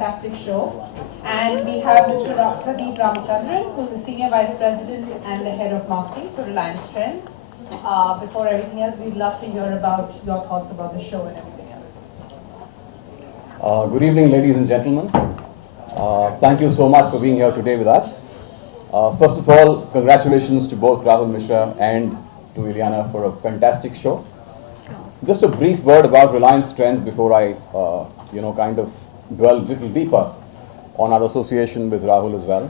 fantastic show. And we have Mr. Pradeep Ramachandran, who's the Senior Vice President and the Head of Marketing for Reliance Trends. Before everything else, we'd love to hear about your thoughts about the show and everything else. Good evening, ladies and gentlemen. Thank you so much for being here today with us. First of all, congratulations to both Rahul Mishra and to Ileana for a fantastic show. Just a brief word about Reliance Trends before I, kind of dwell a little deeper on our association with Rahul as well.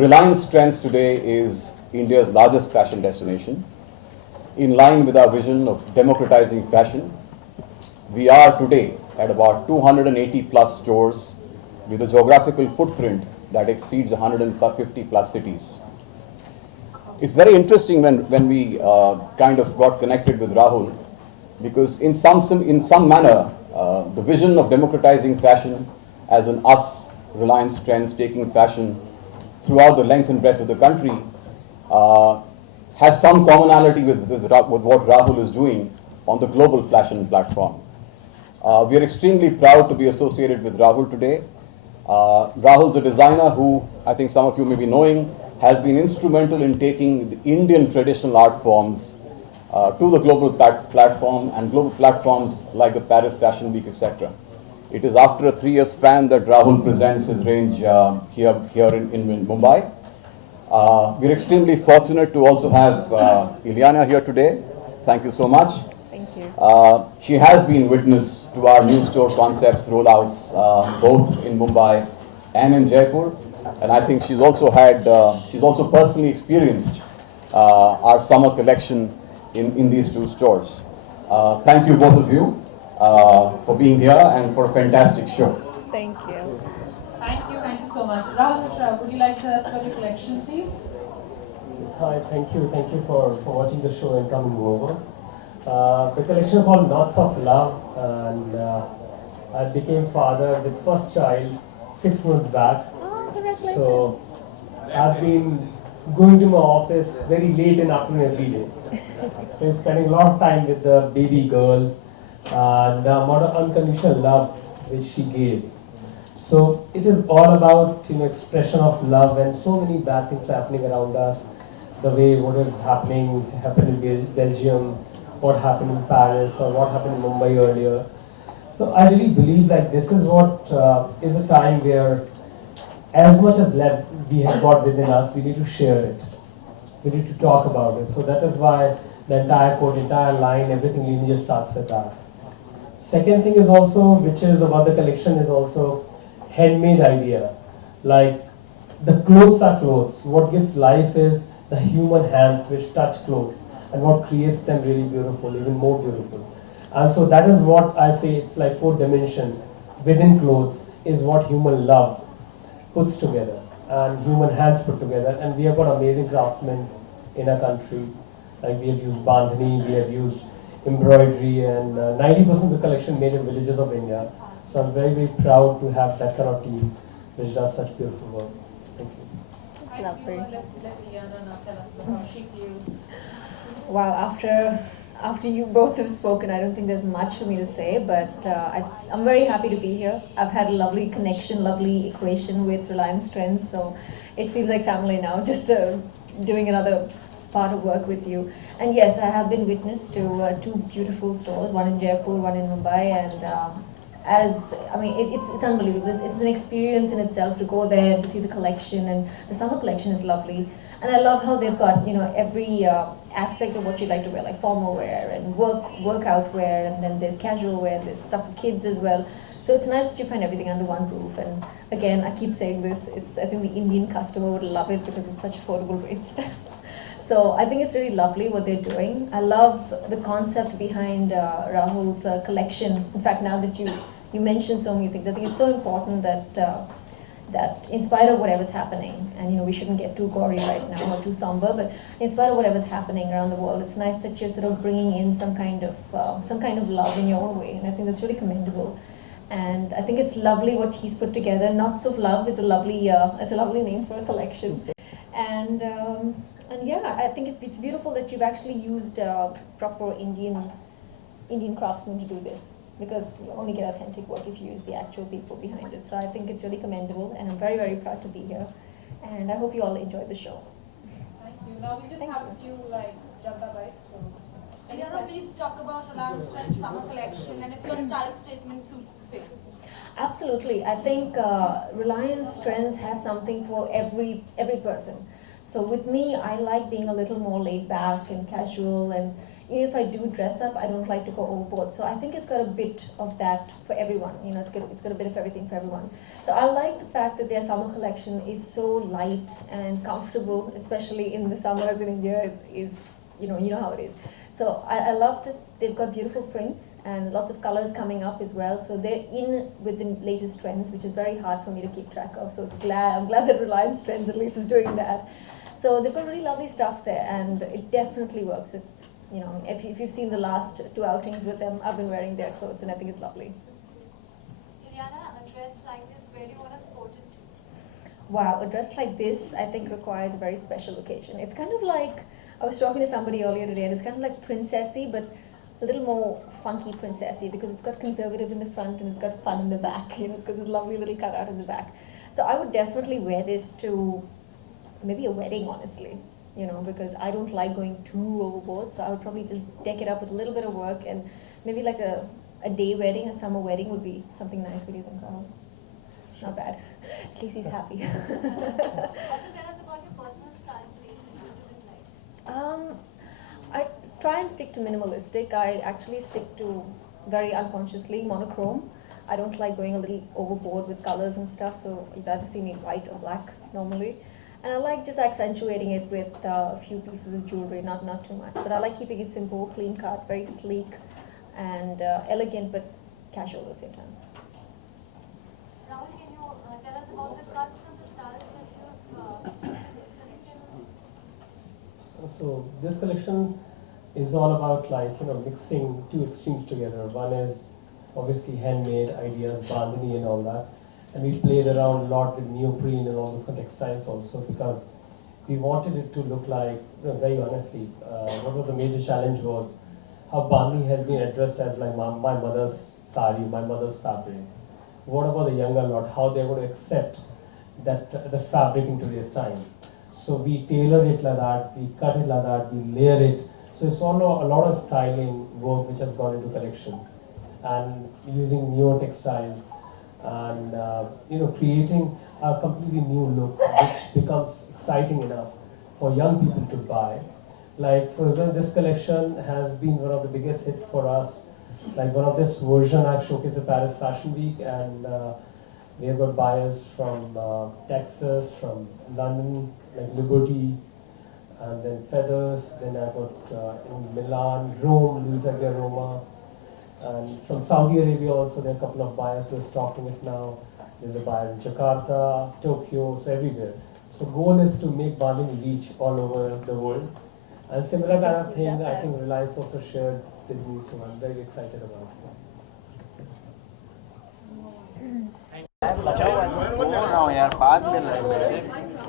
Reliance Trends today is India's largest fashion destination. In line with our vision of democratizing fashion, we are today at about 280 plus stores with a geographical footprint that exceeds 150 plus cities. It's very interesting when we kind of got connected with Rahul, because in some manner, the vision of democratizing fashion as an us, Reliance Trends, taking fashion throughout the length and breadth of the country has some commonality with what Rahul is doing on the global fashion platform. We are extremely proud to be associated with Rahul today. Rahul's a designer who, I think some of you may be knowing, has been instrumental in taking the Indian traditional art forms to the global platform and global platforms like the Paris Fashion Week, etc. It is after a 3-year span that Rahul presents his range here in Mumbai. We're extremely fortunate to also have Ileana here today. Thank you so much. Thank you. She has been witness to our new store concepts rollouts both in Mumbai and in Jaipur, and I think she's also personally experienced our summer collection in these two stores. Thank you both of you for being here and for a fantastic show. Thank you. Thank you so much. Rahul Mishra, would you like to tell us about your collection, please? Hi, thank you for watching the show and coming over. The collection called Knots of Love, and I became father with first child 6 months back. Oh, congratulations. So I've been going to my office very late in afternoon every day. So I'm spending a lot of time with the baby girl, the amount of unconditional love which she gave. So it is all about expression of love, and so many bad things are happening around us. The way what is happened in Belgium, what happened in Paris, or what happened in Mumbai earlier. So I really believe that this is what is a time where as much as love we have got within us, we need to share it. We need to talk about it. So that is why the entire code, entire line, everything lineage starts with that. Second thing is also, which is about the collection, is also handmade idea. Like the clothes are clothes. What gives life is the human hands which touch clothes, and what creates them really beautiful, even more beautiful. And so that is what I say, it's like 4 dimension within clothes is what human love puts together and human hands put together. And we have got amazing craftsmen in our country. Like we have used bandhani, we have used embroidery, and 90% of the collection made in villages of India. So I'm very, very proud to have that kind of team which does such beautiful work. Thank you. It's lovely. Let Ileana now tell us about how she feels. Wow, after you both have spoken, I don't think there's much for me to say, but I'm very happy to be here. I've had a lovely connection, lovely equation with Reliance Trends, so it feels like family now, just doing another part of work with you. And yes, I have been witness to 2 beautiful stores, one in Jaipur, one in Mumbai, and it's unbelievable. It's an experience in itself to go there and to see the collection, and the summer collection is lovely. And I love how they've got every aspect of what you like to wear, like formal wear and workout wear, and then there's casual wear, there's stuff for kids as well. So it's nice that you find everything under one roof. And again, I keep saying this, I think the Indian customer would love it because it's such affordable rates. So I think it's really lovely what they're doing. I love the concept behind Rahul's collection. In fact, now that you mentioned so many things, I think it's so important that that in spite of whatever's happening, and we shouldn't get too gory right now or too somber, but in spite of whatever's happening around the world, it's nice that you're sort of bringing in some kind of love in your own way, and I think that's really commendable. And I think it's lovely what he's put together. Knots of Love is a lovely name for a collection, and yeah, I think it's beautiful that you've actually used proper Indian craftsmen to do this. because you only get authentic work if you use the actual people behind it. So I think it's really commendable, and I'm very, very proud to be here. And I hope you all enjoy the show. Thank you. Now we just Thank have you. a few like Jagda bites. So. Ileana, please talk about Reliance Trends summer collection and if your style statement suits the same. Absolutely. I think Reliance Trends has something for every person. So with me, I like being a little more laid back and casual, and even if I do dress up, I don't like to go overboard. So I think it's got a bit of that for everyone. You know, it's got a bit of everything for everyone. So I like the fact that their summer collection is so light and comfortable, especially in the summers in India. Is you know how it is. So I love that they've got beautiful prints and lots of colors coming up as well. So they're in with the latest trends, which is very hard for me to keep track of. So I'm glad that Reliance Trends at least is doing that. So they've got really lovely stuff there, and it definitely works with, you know, if you've seen the last 2 outings with them, I've been wearing their clothes, and I think it's lovely. Ileana, a dress like this, where do you want to sport it to? Wow, a dress like this, I think, requires a very special occasion. It's kind of like, I was talking to somebody earlier today, and it's kind of like princessy, but a little more funky princessy, because it's got conservative in the front and it's got fun in the back. You know, it's got this lovely little cutout in the back. So I would definitely wear this to maybe a wedding, honestly, you know, because I don't like going too overboard. So I would probably just deck it up with a little bit of work, and maybe like a day wedding, a summer wedding would be something nice. What do you think, Rahul? Not bad. At least he's happy. Also tell us about your personal style statement. What is it like? I try and stick to minimalistic. I actually stick to very unconsciously monochrome. I don't like going a little overboard with colors and stuff, so you'd either see me white or black normally. And I like just accentuating it with a few pieces of jewelry, not too much. But I like keeping it simple, clean cut, very sleek, and elegant, but casual at the same time. Rahul, can you tell us about the cuts and the styles that you have in this collection? So this collection is all about, like, you know, mixing 2 extremes together. One is obviously handmade ideas, bandhani and all that. And we played around a lot with neoprene and all those kind of textiles also, because we wanted it to look like, you know, very honestly, what was the major challenge was how bandhani has been addressed as like my mother's sari, my mother's fabric. What about the younger lot, how they're going to accept that the fabric in today's time. So we tailor it like that, we cut it like that, we layer it. So it's all a lot of styling work which has gone into collection, and using newer textiles, and you know, creating a completely new look which becomes exciting enough for young people to buy. Like, for example, this collection has been one of the biggest hits for us. Like, one of this version I've showcased at Paris Fashion Week, and we have got buyers from Texas, from London, like Liberty, and then Feathers. Then I got in Milan, Rome, Luisa Via Roma. And from Saudi Arabia also, there are a couple of buyers who are stocking it now. There's a buyer in Jakarta, Tokyo, so everywhere. So goal is to make bandhani reach all over the world. And similar kind of thing, I think Reliance also shared with me, so I'm very excited about it. बोल रहा हूँ यार, बाद में लड़ेंगे।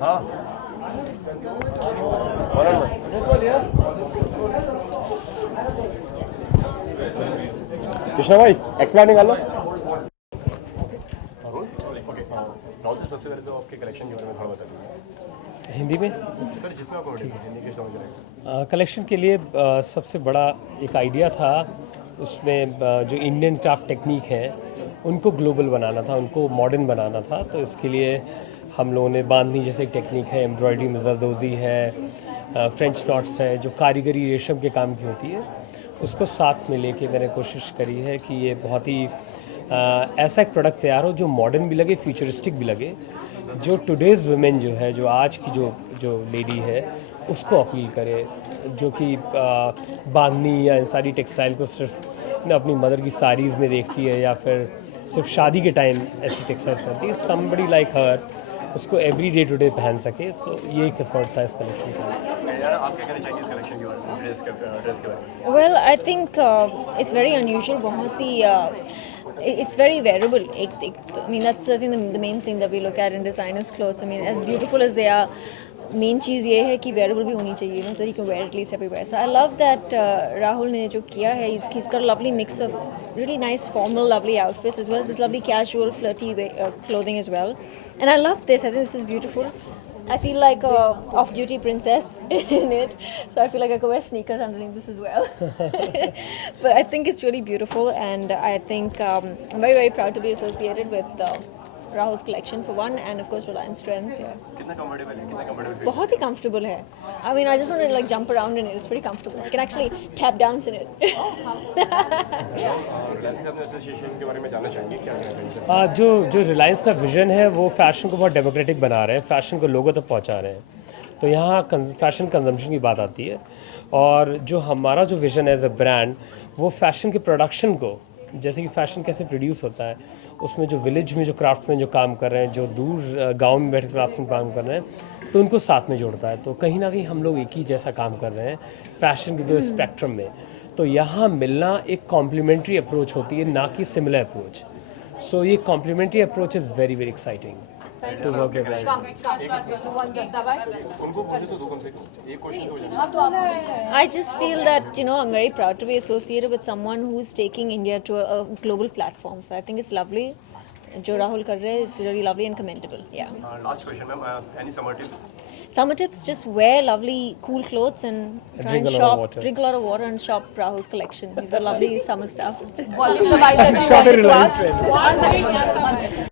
हाँ कृष्णा भाई एक्सलैंड निकाल लो। सबसे पहले तो आपके कलेक्शन के बारे में थोड़ा बताइए हिंदी में सर, जिसमें आपको हिंदी के समझ रहे कलेक्शन के लिए सबसे बड़ा एक आइडिया था, उसमें जो इंडियन क्राफ्ट टेक्निक है उनको ग्लोबल बनाना था, उनको मॉडर्न बनाना था। तो इसके लिए हम लोगों ने बांधनी जैसे एक टेक्निक है, एम्ब्रॉयडरी में जरदोजी है, फ्रेंच नॉट्स है, जो कारीगरी रेशम के काम की होती है, उसको साथ में लेके मैंने कोशिश करी है कि ये बहुत ही ऐसा एक प्रोडक्ट तैयार हो जो मॉडर्न भी लगे, फ्यूचरिस्टिक भी लगे, जो टुडेज़ वुमेन जो है, जो आज की जो लेडी है उसको अपील करे, जो कि बांधनी या इन सारी टेक्सटाइल को सिर्फ अपनी मदर की साड़ीज़ में देखती है या फिर सिर्फ शादी के टाइम ऐसी टेक्सटाइल्स पहनती है। समबडी लाइक हर उसको एवरी डे टू डे पहन सके। तो ये एक एफर्ट था इस कलेक्शन का। आप क्या कहना चाहेंगे इस कलेक्शन के बारे में, ड्रेस के बारे में? Well, I think it's very unusual. बहुत ही it's very wearable. I mean, that's I think the main thing that we look at in designers' clothes. I mean, as beautiful as they are, main चीज़ ये है कि wearable भी होनी चाहिए ना, that you can wear at least everywhere. So I love that Rahul ने जो किया है, he's got a lovely mix of really nice formal lovely outfits as well as this lovely casual flirty clothing as well. And I love this. I think this is beautiful. I feel like a off-duty princess in it, so I feel like I could wear sneakers underneath this as well. But I think it's really beautiful, and I think I'm very, very proud to be associated with Rahul's collection for one, and of course Reliance Trends. Yeah. कितना comfortable है, कितना comfortable बहुत ही comfortable है. I mean, I just want to like jump around in it. It's pretty comfortable. I can actually tap dance in it. Reliance के अपने association के बारे में जानना चाहेंगे क्या कहना है? जो रिलायंस का विज़न है वो फैशन को बहुत डेमोक्रेटिक बना रहे हैं, फैशन को लोगों तक पहुंचा रहे हैं। तो यहाँ फैशन कंजम्पशन की बात आती है, और जो हमारा जो विज़न है एज अ ब्रांड, वो फैशन के प्रोडक्शन को, जैसे कि फैशन कैसे प्रोड्यूस होता है, उसमें जो विलेज में जो क्राफ्टमैन जो काम कर रहे हैं, जो दूर गांव में बैठे क्राफ्टमैन काम कर रहे हैं, तो उनको साथ में जोड़ता है। तो कहीं ना कहीं हम लोग एक ही जैसा काम कर रहे हैं फैशन के जो स्पेक्ट्रम में। तो यहाँ मिलना एक कॉम्प्लीमेंट्री अप्रोच होती है, ना कि सिमिलर अप्रोच। सो ये complementary approach is very very exciting to work with Reliance. उनको पूछे तो दो कम से कम एक क्वेश्चन हो जाए। I just feel that I'm very proud to be associated with someone who's taking India to a global platform. So I think it's lovely. जो राहुल कर रहे हैं, it's really lovely and commendable. Yeah. Last question ma'am, any summer tips? Summer tips: just wear lovely, cool clothes and try drink and a lot of shop. water. Drink a lot of water and shop Rahul's collection. He's got lovely summer stuff. What's the vibe that you Shop in wanted to Reliance ask? Trends. One second.